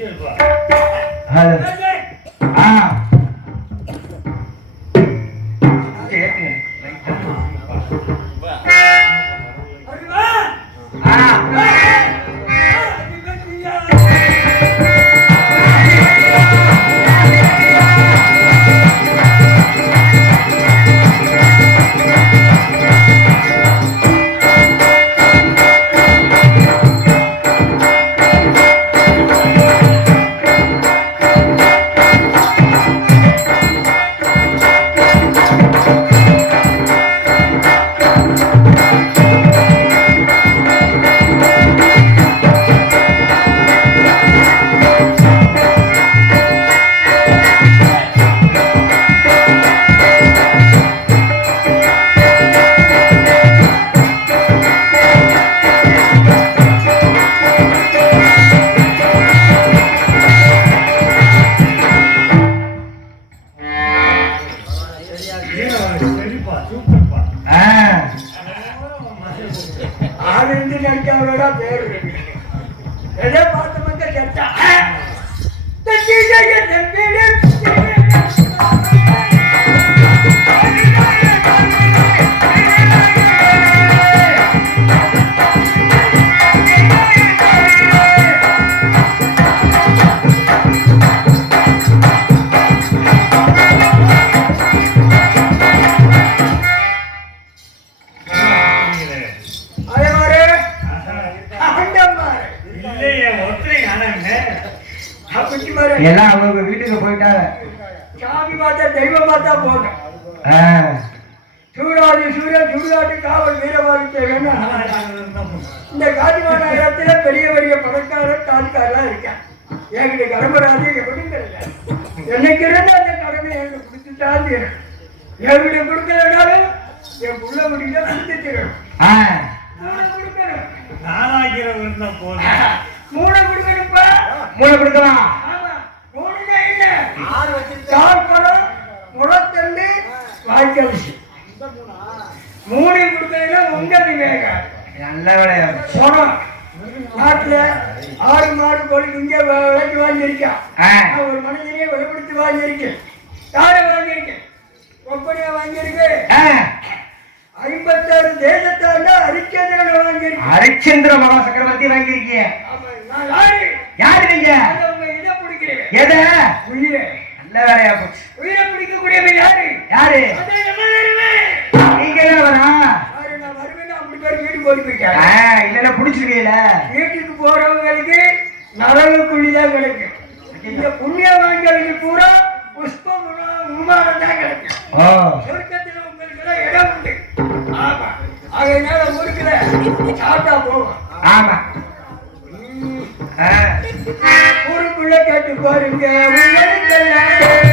进。哎。நடிச்சவரோட பேரு இருக்கு. எதை பார்த்து மட்டும் கேட்டா அதே எல்லாம் அவங்க வீட்டுக்கு போயிட்டாங்க சாமி பார்த்தா தெய்வம் பார்த்தா ஆ. சூராதி சூரியன் சூராதி காவல் வேணும் இந்த காஞ்சிமான இடத்துல பெரிய பெரிய பணக்காரர் தாலுக்காரெல்லாம் இருக்கேன். என்கிட்ட கடம்பராதி எப்படி தெரியல என்னைக்கு இருந்து அந்த கடமை எனக்கு தீரும். என்கிட்ட கொடுக்கலனாலும் என் புள்ள முடியல கொடுத்து தீரும். நானாகிறவன் தான் போதும். மூணு கொடுக்கணும்ப்பா. மூணு கொடுக்கலாம். என்ன சாப்பரம் முளத்தண்டு வாய்க்கரிசி மூணு கொடுக்கறதுல உங்க விவேகம் நல்ல விளையாடு. போனோம் நாட்டுல ஆடு மாடு கோழி இங்க விலைக்கு வாங்கியிருக்கேன் ஒரு மனிதனையே விலை கொடுத்து வாங்கியிருக்கேன். யாரை வாங்கியிருக்கேன். வாங்கியிருக்கு. ஆ. ஐம்பத்தாறு தேசத்தாண்ட அரிச்சந்திரனை வாங்கியிருக்கேன். ஹரிச்சந்திர மகா சக்கரவர்த்தி வாங்கியிருக்கீங்க ஆமா, நான் யாரு? நீங்க? இதை பிடிக்கிறேன். எத? உயிரை. நல்ல வேலையா போச்சு. உயிரை பிடிக்கக்கூடியவன் யாரு? யாரு? ஊருக்குள்ள கேட்டு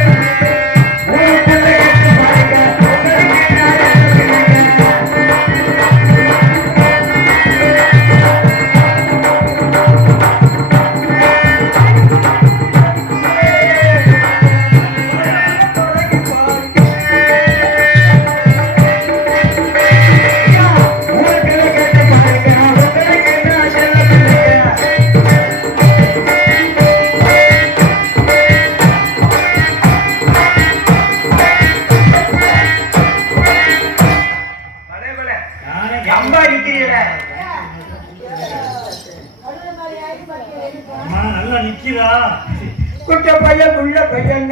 குட்ட பையன் உள்ள பையன்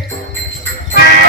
Ah!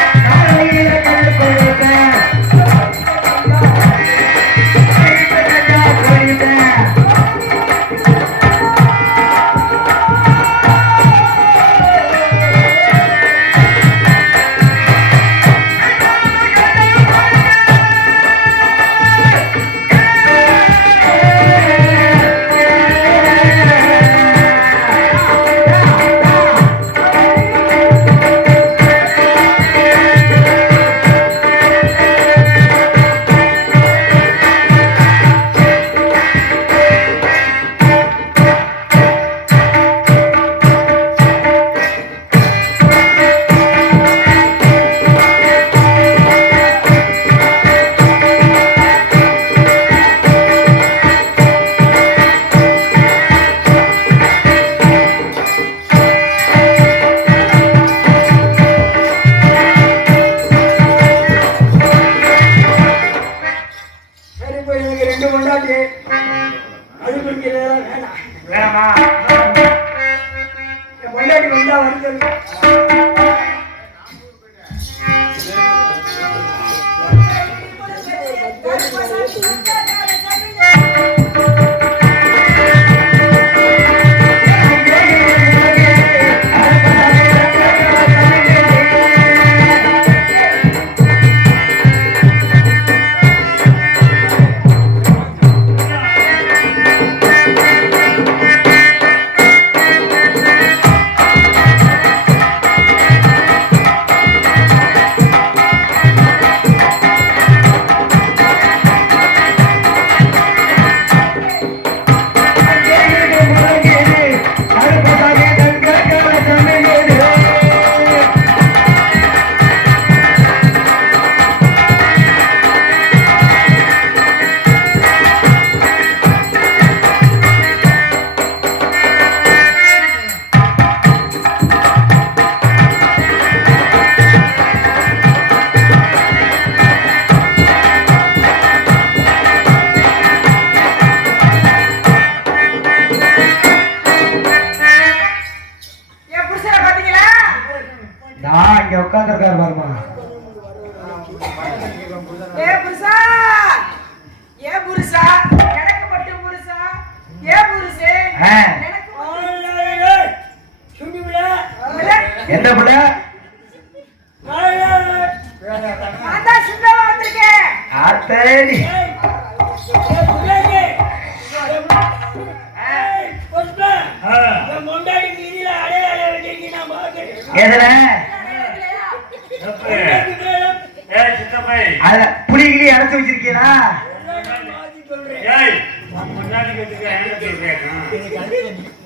இந்த வருது என்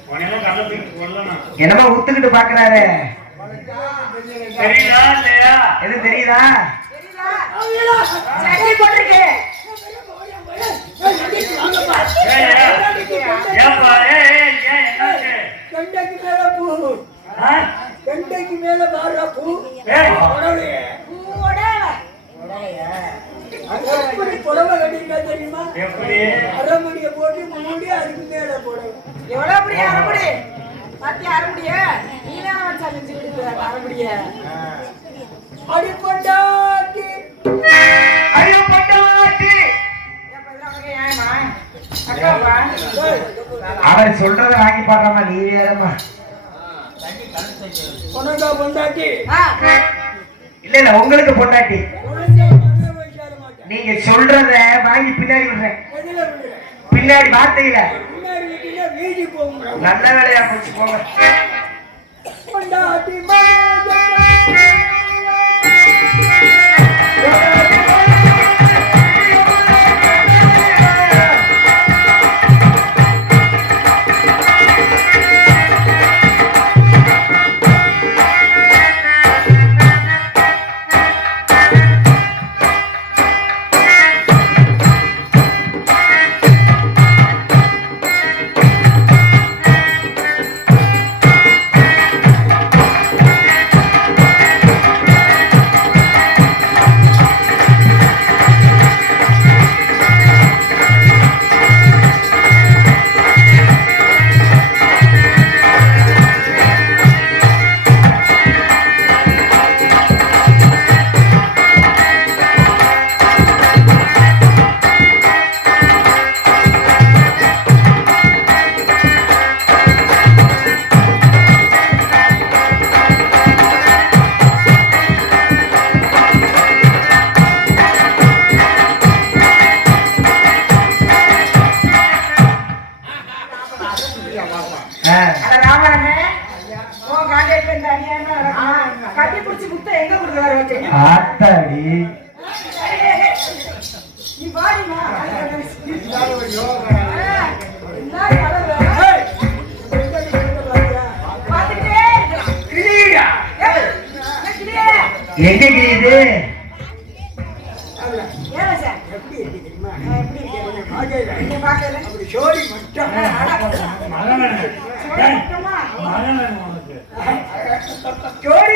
உன்னையெல்லாம் கள்ள தூக்கி கொல்லணும். என்னமோ உத்துக்கிட்டு பாக்குறாரு. தெரியுதா இல்லையா? எது தெரியுதா? கண்டைக்கு மேல பூ ஆ? கண்டைக்கு மேல பாடுற பூ எப்படி புடவை கட்டிருக்கா தெரியுமா? அரைமணியை போட்டு மூடி அதுக்கு மேல புடவை எவ்வளவு அப்படி அரைமுடி பாத்தி அரைமுடிய நீ தான் வச்சா செஞ்சுக்கிட்டு அரைமுடிய அடி அவர் சொல்றத வாங்கி பாடுறாமா நீ வேறமா உனக்கா பொண்டாட்டி? இல்ல இல்ல உங்களுக்கு பொண்டாட்டி. நீங்க சொல்றத வாங்கி பின்னாடி விடுறேன். பின்னாடி வார்த்தையில. நல்ல வேலையா போச்சு போங்க. சோடி மட்டும் மகன் மகன் ஜோடி